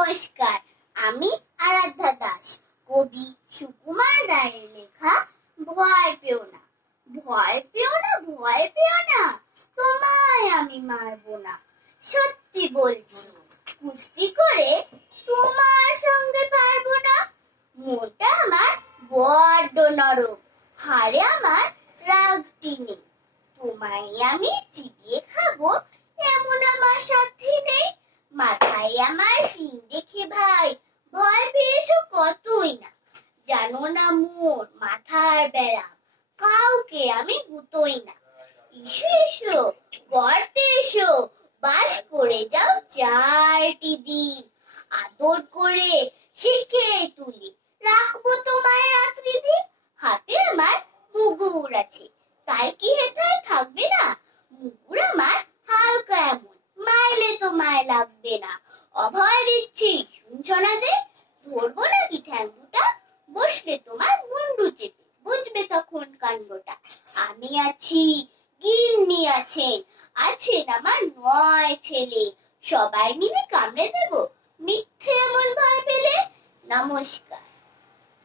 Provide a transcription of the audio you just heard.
নমস্কার, আমি আরাধ্যা দাস। কবি সুকুমার রায়ের লেখা ভয় পেও না। ভয় পেও না, ভয় পেও না, তোমায় আমি মারবো না। সত্যি বলছি, কুস্তি করে তোমার সঙ্গে পারবো না। মোটা আমার বড্ড নরম, হাড়ে আমার রাগটি নেই। তোমায় আমি চিবিয়ে খাবো এমন আমার সাথে নেই। মাথায় আমার শিং দেখে ভাই ভয় পেয়েছো কতই না। জানো না মোর মাথার বেড়া, কাউকে আমি গুতোই না। এসো এসো, গর্তে এসো, বাস করে যাও 4টি দিন। আদর করে শিখে তুলি, রাখবো তোমার রাত্রি দিন। হাতে আমার মুগুর আছে, তাই কি হেথায় থাকবে না? মুগুর আমার হালকা এমন, মাইলে তোমায় লাগবে না। অভয় দিচ্ছি, শুনছো না যে? ধরবো নাকি ঠ্যাং দুটা, বসলে তোমার মুন্ডু চেপে, বুঝবে তখন কাণ্ডটা। আমি আছি, গিন্নি আছেন, আছেন আমার 9 ছেলে। সবাই মিলে কামড়ে দেবো মিথ্যে এমন ভয় পেলে। নমস্কার।